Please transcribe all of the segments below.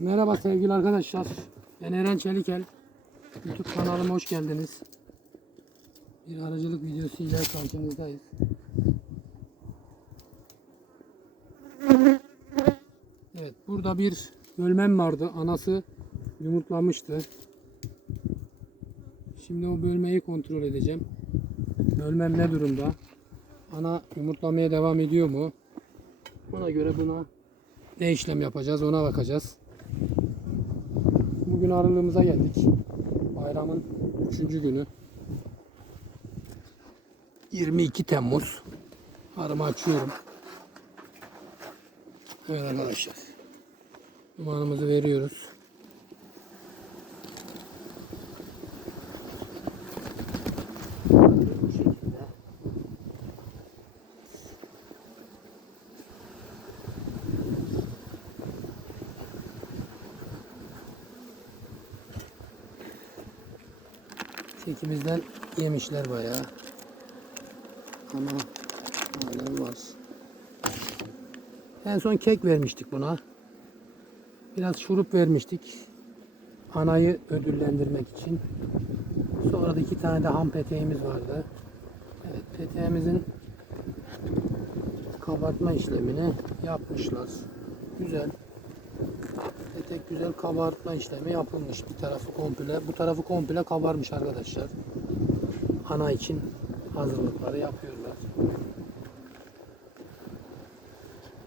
Merhaba sevgili arkadaşlar. Ben Eren Çelikel. YouTube kanalıma hoş geldiniz. Bir aracılık videosu ile karşınızdayız. Evet burada bir bölmem vardı. Anası yumurtlamıştı. Şimdi o bölmeyi kontrol edeceğim. Bölmem ne durumda? Ana yumurtlamaya devam ediyor mu? Ona göre buna ne işlem yapacağız ona bakacağız. Bugün aralığımıza geldik. Bayramın 3. günü. 22 Temmuz. Arımı açıyorum. Evet arkadaşlar. Dumanımızı veriyoruz. Çekimizden yemişler bayağı. Ama hala var. En son kek vermiştik buna. Biraz şurup vermiştik. Anayı ödüllendirmek için. Sonra da iki tane de ham peteğimiz vardı. Evet peteğimizin kabartma işlemini yapmışlar. Güzel. Petek güzel kabartma işlemi yapılmış. Bir tarafı komple, bu tarafı komple kabarmış arkadaşlar. Ana için hazırlıkları yapıyorlar.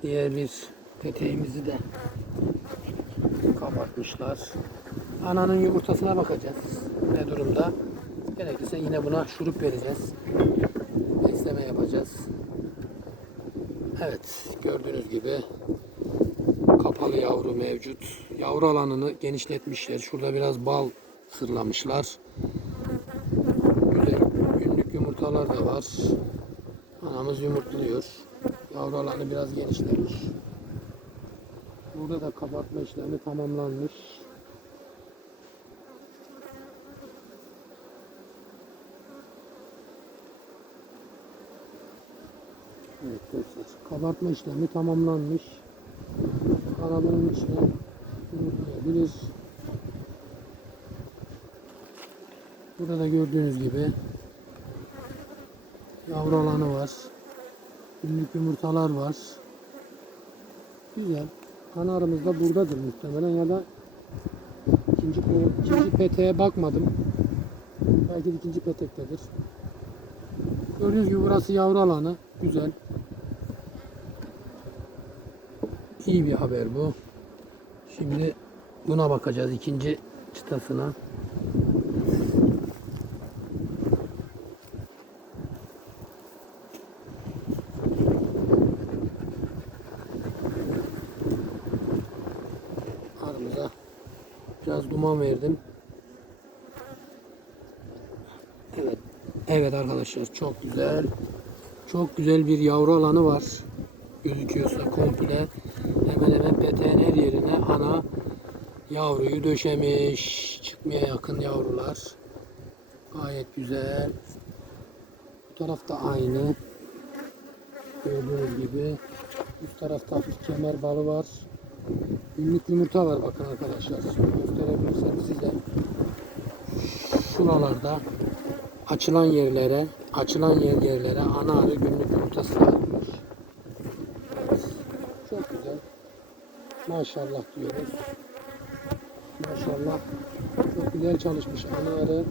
Diğer bir peteğimizi de kabartmışlar. Ananın yumurtasına bakacağız. Ne durumda? Gerekirse yine buna şurup vereceğiz. Besleme yapacağız. Evet, gördüğünüz gibi kapalı yavru mevcut. Yavru alanını genişletmişler. Şurada biraz bal sırlamışlar. Güzel günlük yumurtalar da var. Anamız yumurtluyor. Yavru alanı biraz genişlemiş. Burada da kabartma işlemi tamamlanmış. Evet dostlar. Kabartma işlemi tamamlanmış. Arabanın içine yumurtlayabilir. Burada da gördüğünüz gibi yavru alanı var. Günlük yumurtalar var. Güzel. Ana arımız da buradadır muhtemelen ya da ikinci, ikinci peteğe bakmadım. Belki ikinci petektedir. Gördüğünüz gibi burası yavru alanı. Güzel. İyi bir haber bu. Şimdi buna bakacağız ikinci çıtasına. Arımıza biraz duman verdim. Evet. Evet arkadaşlar çok güzel. Çok güzel bir yavru alanı var. Gözüküyorsa komple hemen hemen peteğin her yerine ana yavruyu döşemiş. Çıkmaya yakın yavrular. Gayet güzel. Bu tarafta aynı. Gördüğünüz gibi. Üst tarafta hafif kemer balı var. Günlük yumurta var bakın arkadaşlar. Gösterebilirsem size. Şuralarda açılan yerlere, açılan yer yerlere ana arı günlük yumurtası atmış. Evet. Çok güzel. Maşallah diyoruz. Maşallah. Çok güzel çalışmış ana arı.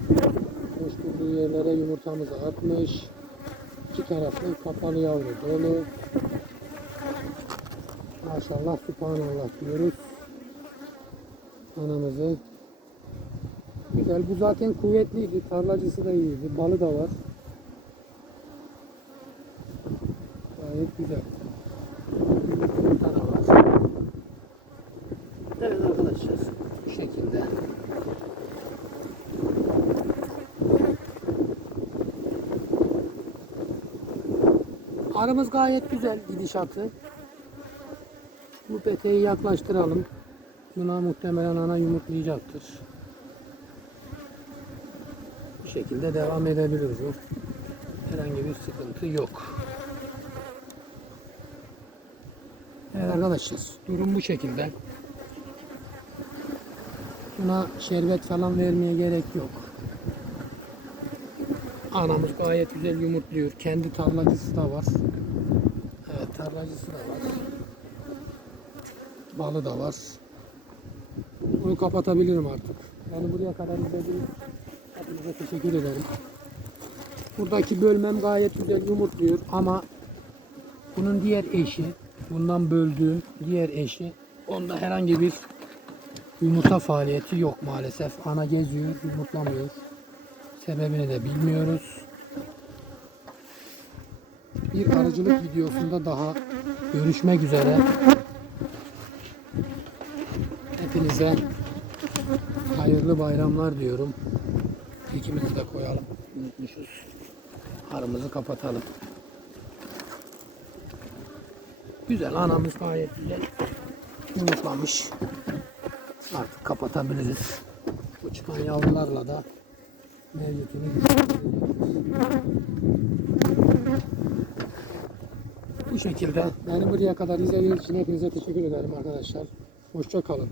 Koşturduğu yerlere yumurtamızı atmış. İki taraflı kapalı yavru dolu. Maşallah subhanallah diyoruz. Anamızı. Güzel. Bu zaten kuvvetliydi. Tarlacısı da iyiydi. Balı da var. Gayet güzel. Yumurta da var. Arkadaşlar. Bu şekilde. Arımız gayet güzel gidişatı. Bu peteği yaklaştıralım. Buna muhtemelen ana yumurtlayacaktır. Bu şekilde devam edebiliriz. Herhangi bir sıkıntı yok. Evet arkadaşlar durum bu şekilde. Buna şerbet falan vermeye gerek yok. Anamız gayet güzel yumurtluyor. Kendi tarlacısı da var. Evet tarlacısı da var. Balı da var. Bunu kapatabilirim artık. Yani buraya kadar izlediğiniz hepinize teşekkür ederim. Buradaki bölmem gayet güzel yumurtluyor ama bunun diğer eşi, bundan böldüğüm diğer eşi, onda herhangi bir yumurta faaliyeti yok maalesef. Ana geziyor, yumurtlamıyor. Sebebini de bilmiyoruz. Bir arıcılık videosunda daha görüşmek üzere. Hepinize hayırlı bayramlar diyorum. İkimizi de koyalım. Unutmuşuz. Arımızı kapatalım. Güzel anamız gayet güzel. Yumurtlamış. Artık kapatabiliriz. Bu çıkan yavrularla da mevcutunu Bu şekilde beni buraya kadar izlediğiniz için hepinize teşekkür ederim arkadaşlar. Hoşça kalın.